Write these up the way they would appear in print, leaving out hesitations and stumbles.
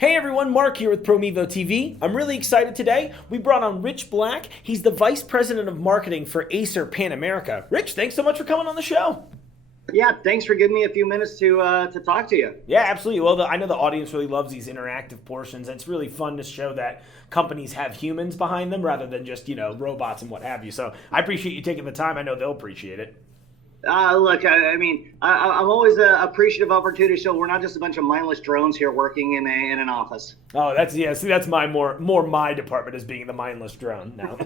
Hey everyone, Mark here with PromevoTV. I'm really excited today. We brought on Rich Black. He's the Vice President of Marketing for Acer Pan America. Rich, thanks so much for coming on the show. Yeah, thanks for giving me a few minutes to talk to you. Yeah, absolutely. Well, I know the audience really loves these interactive portions. It's really fun to show that companies have humans behind them rather than just, robots and what have you. So I appreciate you taking the time. I know they'll appreciate it. Look, I'm always appreciative of opportunity. So we're not just a bunch of mindless drones here working in an office. Oh, that's my more my department as being the mindless drone now.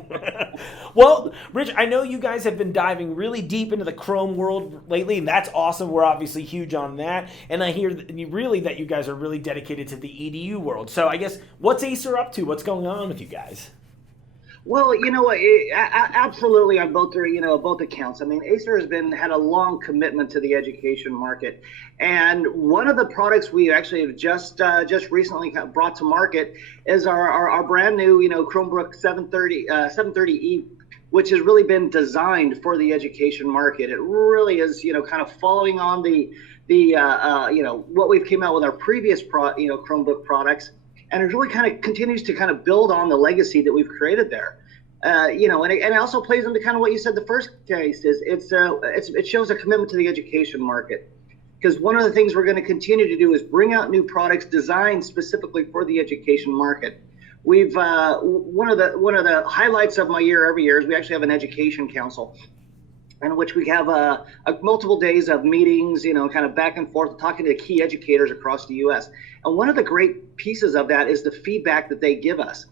Well, Rich, I know you guys have been diving really deep into the Chrome world lately, and that's awesome. We're obviously huge on that, and I hear that you guys are really dedicated to the EDU world. So I guess what's Acer up to? What's going on with you guys? Well, absolutely on both accounts. I mean, Acer has had a long commitment to the education market, and one of the products we actually have just recently brought to market is our brand new Chromebook 730E, which has really been designed for the education market. It really is kind of following on the what we've came out with our previous Chromebook products. And it really kind of continues to kind of build on the legacy that we've created there. And it also plays into kind of what you said the first case is it shows a commitment to the education market. Because one of the things we're going to continue to do is bring out new products designed specifically for the education market. We've one of the highlights of my year every year is we actually have an education council, in which we have multiple days of meetings, kind of back and forth, talking to key educators across the U.S. And one of the great pieces of that is the feedback that they give us.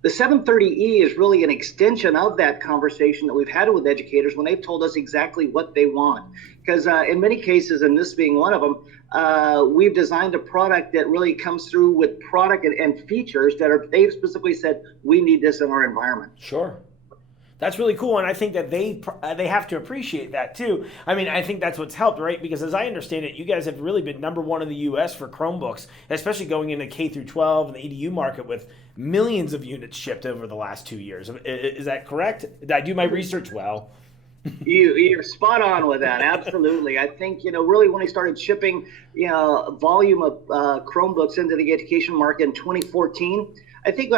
The 730E is really an extension of that conversation that we've had with educators when they've told us exactly what they want. Because in many cases, and this being one of them, we've designed a product that really comes through with product and features that they've specifically said, we need this in our environment. Sure. That's really cool, and I think that they have to appreciate that too. I mean, I think that's what's helped, right? Because as I understand it, you guys have really been #1 in the U.S. for Chromebooks, especially going into K through 12 and the EDU market with millions of units shipped over the last 2 years. Is that correct? Did I do my research well? You're spot on with that. Absolutely. I think, really when we started shipping, volume of Chromebooks into the education market in 2014, I think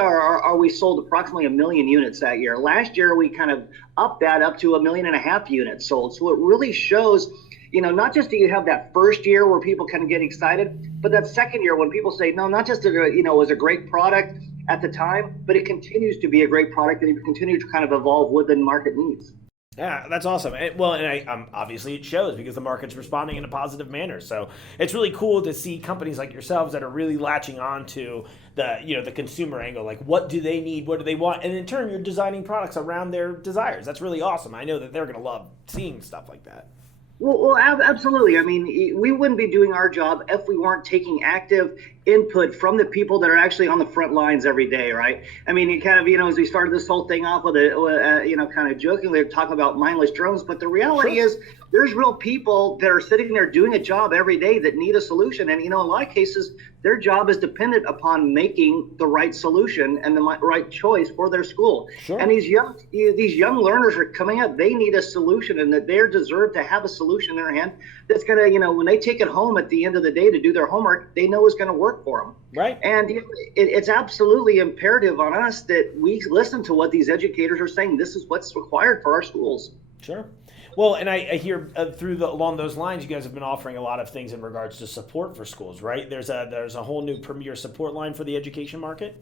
we sold approximately 1 million units that year. Last year, we kind of upped that up to 1.5 million units sold. So it really shows, not just do you have that first year where people kind of get excited, but that second year when people say, no, not just, it was a great product at the time, but it continues to be a great product and it continues to kind of evolve with the market needs. Yeah, that's awesome. Obviously it shows because the market's responding in a positive manner. So it's really cool to see companies like yourselves that are really latching on to the consumer angle. Like, what do they need? What do they want? And in turn, you're designing products around their desires. That's really awesome. I know that they're going to love seeing stuff like that. Well, absolutely. I mean, we wouldn't be doing our job if we weren't taking active input from the people that are actually on the front lines every day, right? I mean, you kind of, as we started this whole thing off with kind of jokingly talking about mindless drones, but the reality is there's real people that are sitting there doing a job every day that need a solution. And, in a lot of cases, their job is dependent upon making the right solution and the right choice for their school. Sure. And these young learners are coming up. They need a solution, and that they deserve to have a solution in their hand that's going to, when they take it home at the end of the day to do their homework, they know is going to work for them. Right. And it's absolutely imperative on us that we listen to what these educators are saying. This is what's required for our schools. Sure. Well, and I hear along those lines, you guys have been offering a lot of things in regards to support for schools, right? There's a whole new premier support line for the education market.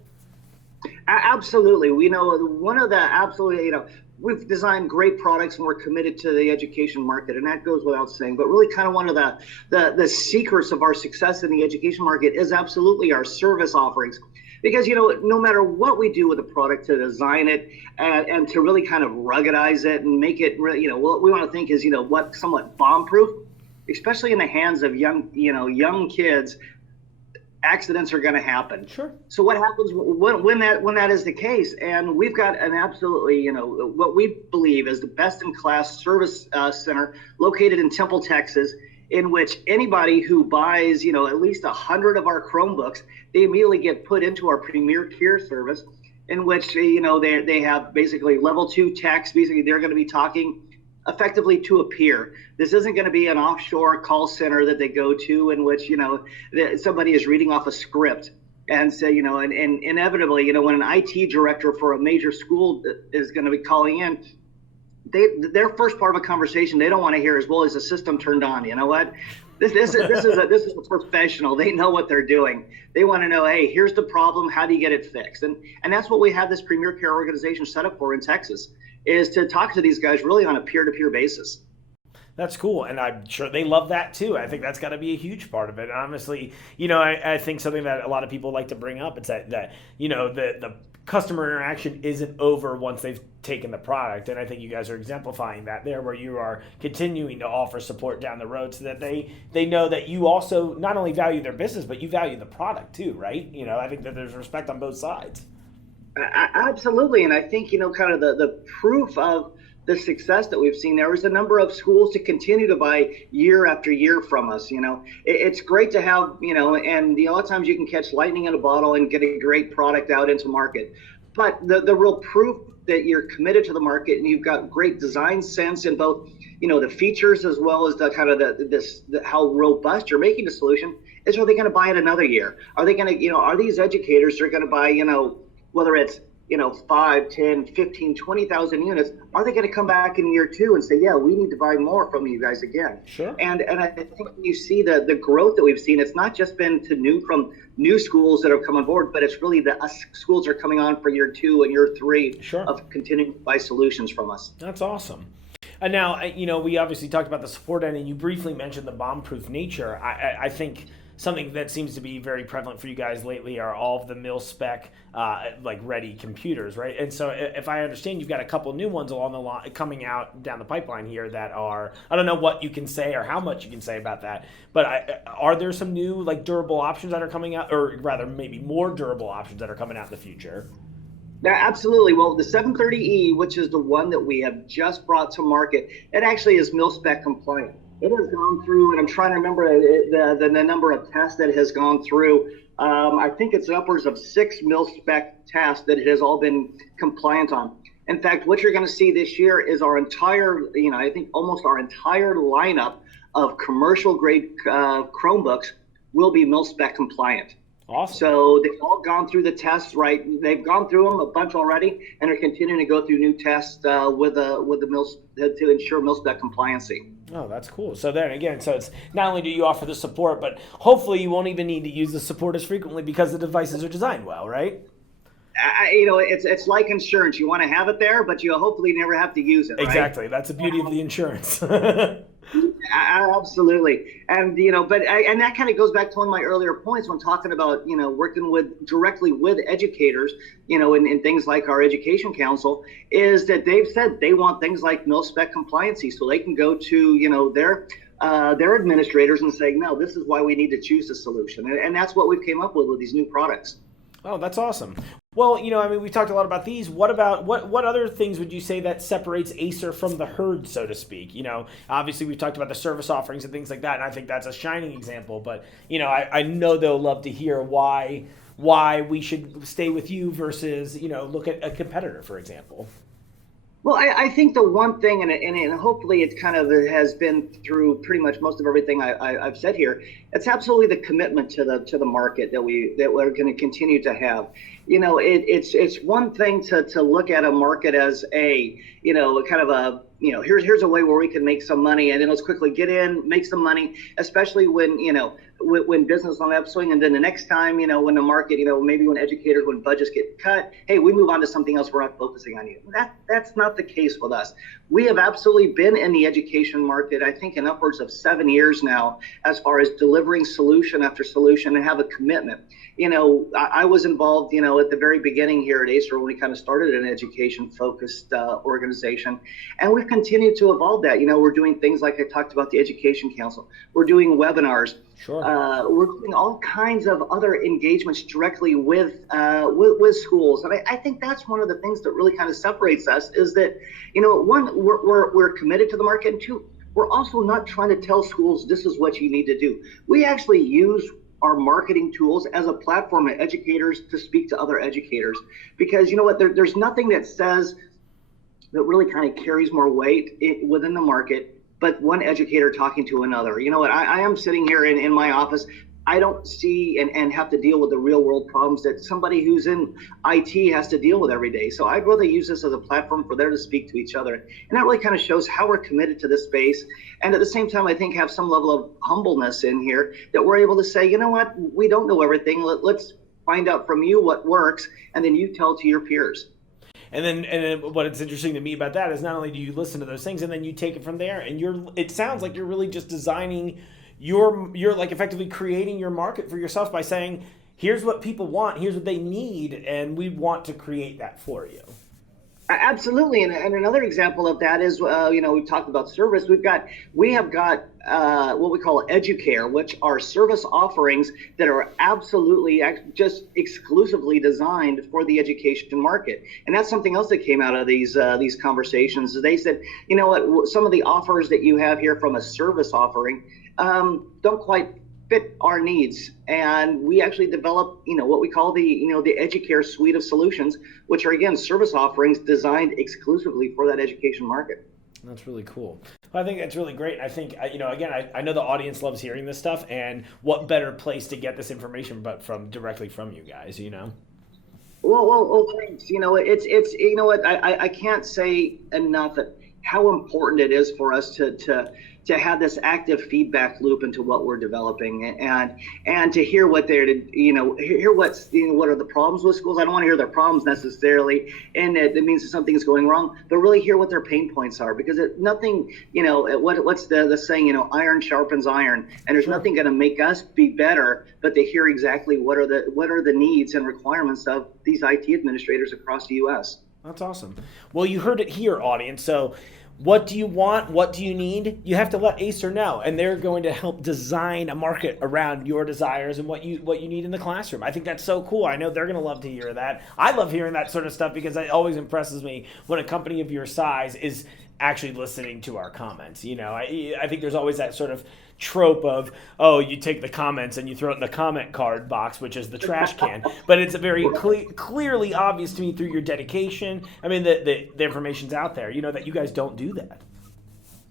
Absolutely. We know one of the we've designed great products and we're committed to the education market, and that goes without saying. But really, kind of one of the secrets of our success in the education market is absolutely our service offerings. Because, no matter what we do with a product to design it and to really kind of ruggedize it and make it, what we want to think is, somewhat bomb-proof, especially in the hands of young kids, accidents are going to happen. Sure. So what happens when that is the case? And we've got an absolutely, what we believe is the best-in-class service center located in Temple, Texas, in which anybody who buys, at least 100 of our Chromebooks, they immediately get put into our premier tier service, in which, they have basically level 2 techs. Basically, they're going to be talking effectively to a peer. This isn't going to be an offshore call center that they go to in which, somebody is reading off a script. And so, and inevitably, when an IT director for a major school is going to be calling in, their first part of a conversation they don't want to hear is, well, is the system turned on? You know what? This is a professional. They know what they're doing. They want to know, hey, here's the problem. How do you get it fixed? And that's what we have this Premier Care organization set up for in Texas, is to talk to these guys really on a peer-to-peer basis. That's cool, and I'm sure they love that too. I think that's got to be a huge part of it. And honestly, I think something that a lot of people like to bring up is that the customer interaction isn't over once they've taken the product, and I think you guys are exemplifying that there, where you are continuing to offer support down the road, so that they know that you also not only value their business, but you value the product too, right? I think that there's respect on both sides. Absolutely, and I think kind of the proof of the success that we've seen there is a number of schools to continue to buy year after year from us. It's great to have, and a lot of times you can catch lightning in a bottle and get a great product out into market. But the real proof that you're committed to the market and you've got great design sense in both, the features as well as the kind of how robust you're making the solution is, are they going to buy it another year? Are they going to, are these educators that are going to buy, whether it's 5, 10, 15, 20,000 units, are they going to come back in year 2 and say, yeah, we need to buy more from you guys again? Sure. And I think you see the growth that we've seen. It's not just been from new schools that have come on board, but it's really the schools are coming on for year 2 and year 3 sure. of continuing to buy solutions from us. That's awesome. And now, we obviously talked about the support end, and you briefly mentioned the bomb-proof nature. I think something that seems to be very prevalent for you guys lately are all of the MilSpec ready computers, right? And so if I understand, you've got a couple new ones along the line coming out down the pipeline here that are, I don't know what you can say or how much you can say about that, but are there some new durable options that are coming out, or rather maybe more durable options that are coming out in the future? Yeah, absolutely. Well, the 730E, which is the one that we have just brought to market, it actually is MilSpec compliant. It has gone through, and I'm trying to remember the number of tests that it has gone through. I think it's upwards of 6 MilSpec tests that it has all been compliant on. In fact, what you're going to see this year is our entire, I think almost our entire lineup of commercial grade Chromebooks will be MilSpec compliant. Awesome. So they've all gone through the tests, right? They've gone through them a bunch already, and are continuing to go through new tests with the to ensure MilSpec compliancy. Oh, that's cool. So then again, so it's not only do you offer the support, but hopefully you won't even need to use the support as frequently because the devices are designed well, right? It's like insurance. You want to have it there, but you hopefully never have to use it. Exactly. Right? That's the beauty of the insurance. Absolutely. And, and that kind of goes back to one of my earlier points when talking about, working directly with educators, in things like our education council, is that they've said they want things like MilSpec compliancy, so they can go to, their administrators and say, no, this is why we need to choose a solution. And that's what we came up with these new products. Oh, that's awesome. Well, we talked a lot about these. What about what other things would you say that separates Acer from the herd, so to speak? Obviously we've talked about the service offerings and things like that, and I think that's a shining example. But I know they'll love to hear why we should stay with you versus look at a competitor, for example. Well, I think the one thing, and hopefully it kind of has been through pretty much most of everything I've said here, it's absolutely the commitment to the market that we're going to continue to have. It's one thing to look at a market as a kind of a here's a way where we can make some money, and then let's quickly get in, make some money, especially when when business on the upswing, and then the next time when the market maybe when educators, when budgets get cut, hey, we move on to something else, we're not focusing on you. That's not the case with us. We have absolutely been in the education market, I think, in upwards of 7 years now, as far as delivering solution after solution and have a commitment. I was involved at the very beginning here at Acer when we kind of started an education focused organization, and we've continued to evolve that. We're doing things like I talked about the Education Council. We're doing webinars. Sure. We're doing all kinds of other engagements directly with schools, and I think that's one of the things that really kind of separates us is that one, we're committed to the market, and two, we're also not trying to tell schools this is what you need to do. We actually use our marketing tools as a platform to educators to speak to other educators, because there's nothing that says that really kind of carries more weight within the market but one educator talking to another. I am sitting here in my office I don't see and have to deal with the real world problems that somebody who's in IT has to deal with every day. So I'd rather use this as a platform for them to speak to each other. And that really kind of shows how we're committed to this space. And at the same time, I think have some level of humbleness in here that we're able to say, you know what, we don't know everything. Let's find out from you what works, and then you tell to your peers. And then what's interesting to me about that is not only do you listen to those things, and then you take it from there, and it sounds like you're really just designing you're like effectively creating your market for yourself by saying, here's what people want, here's what they need, and we want to create that for you. Absolutely, and another example of that is, we've talked about service. We have got what we call Educare, which are service offerings that are absolutely just exclusively designed for the education market. And that's something else that came out of these conversations. They said, you know what, some of the offers that you have here from a service offering don't quite fit our needs, and we actually developed what we call the Educare suite of solutions, which are again service offerings designed exclusively for that education market. That's really cool. Well, I think that's really great. I think again, I know the audience loves hearing this stuff, and what better place to get this information but directly from you guys, Well, thanks. It's I can't say enough how important it is for us to have this active feedback loop into what we're developing, and to hear what they're what are the problems with schools. I don't want to hear their problems necessarily, and it means that something is going wrong, but really hear what their pain points are, because what's the saying, iron sharpens iron, and there's Sure. nothing going to make us be better but to hear exactly what are the needs and requirements of these IT administrators across the US. That's awesome. Well, you heard it here, audience. So what do you want? What do you need? You have to let Acer know, and they're going to help design a market around your desires and what you need in the classroom. I think that's so cool. I know they're going to love to hear that. I love hearing that sort of stuff because it always impresses me when a company of your size is actually listening to our comments. I think there's always that sort of trope of, oh, you take the comments and you throw it in the comment card box, which is the trash can. But it's very clearly obvious to me through your dedication. I mean, the information's out there, that you guys don't do that.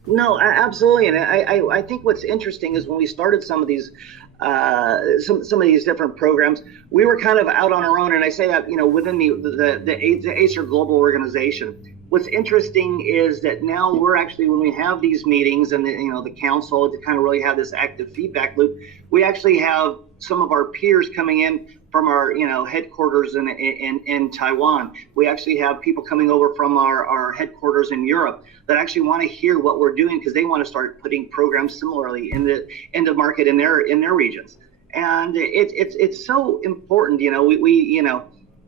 No, absolutely. And I think what's interesting is when we started some of these some of these different programs, we were kind of out on our own. And I say that, within the Acer global organization. What's interesting is that now we're actually, when we have these meetings and the council to kind of really have this active feedback loop, we actually have some of our peers coming in from our headquarters in Taiwan. We actually have people coming over from our headquarters in Europe that actually want to hear what we're doing, because they want to start putting programs similarly in the market in their regions. And it's so important.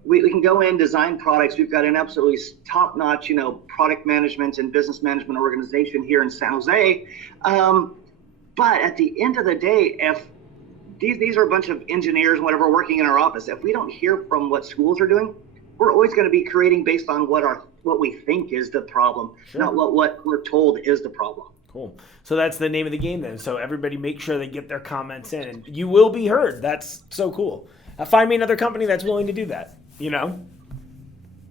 We can go in, design products. We've got an absolutely top-notch, product management and business management organization here in San Jose. But at the end of the day, if these are a bunch of engineers, whatever, working in our office, if we don't hear from what schools are doing, we're always going to be creating based on what we think is the problem, Sure. Not what we're told is the problem. Cool. So that's the name of the game then. So everybody make sure they get their comments in, and you will be heard. That's so cool. Find me another company that's willing to do that.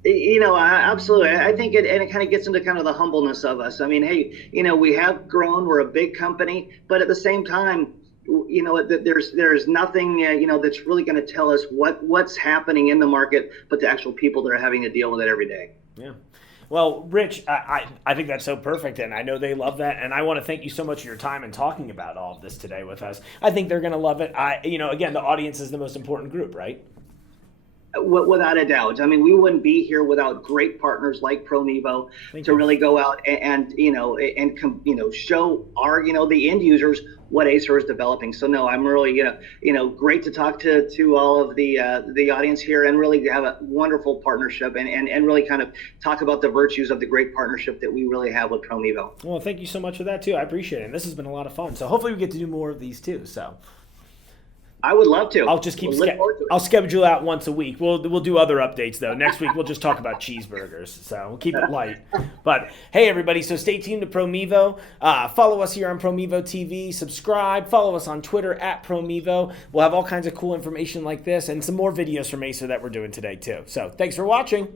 Absolutely. I think it kind of gets into kind of the humbleness of us. I mean, hey, we have grown. We're a big company, but at the same time, there's nothing, that's really going to tell us what's happening in the market, but the actual people that are having to deal with it every day. Yeah. Well, Rich, I think that's so perfect, and I know they love that, and I want to thank you so much for your time and talking about all of this today with us. I think they're going to love it. Again, the audience is the most important group, right? Without a doubt. I mean, we wouldn't be here without great partners like Promevo to really go out and show our, the end users what Acer is developing. So no, I'm really, great to talk to all of the audience here and really have a wonderful partnership and really kind of talk about the virtues of the great partnership that we really have with Promevo. Well, thank you so much for that too. I appreciate it. And this has been a lot of fun. So hopefully we get to do more of these too. So I would love to. I'll just I'll schedule out once a week. We'll do other updates though. Next week we'll just talk about cheeseburgers. So we'll keep it light. But hey everybody, so stay tuned to Promevo. Follow us here on PromevoTV. Subscribe. Follow us on Twitter @Promevo. We'll have all kinds of cool information like this and some more videos from Acer that we're doing today too. So thanks for watching.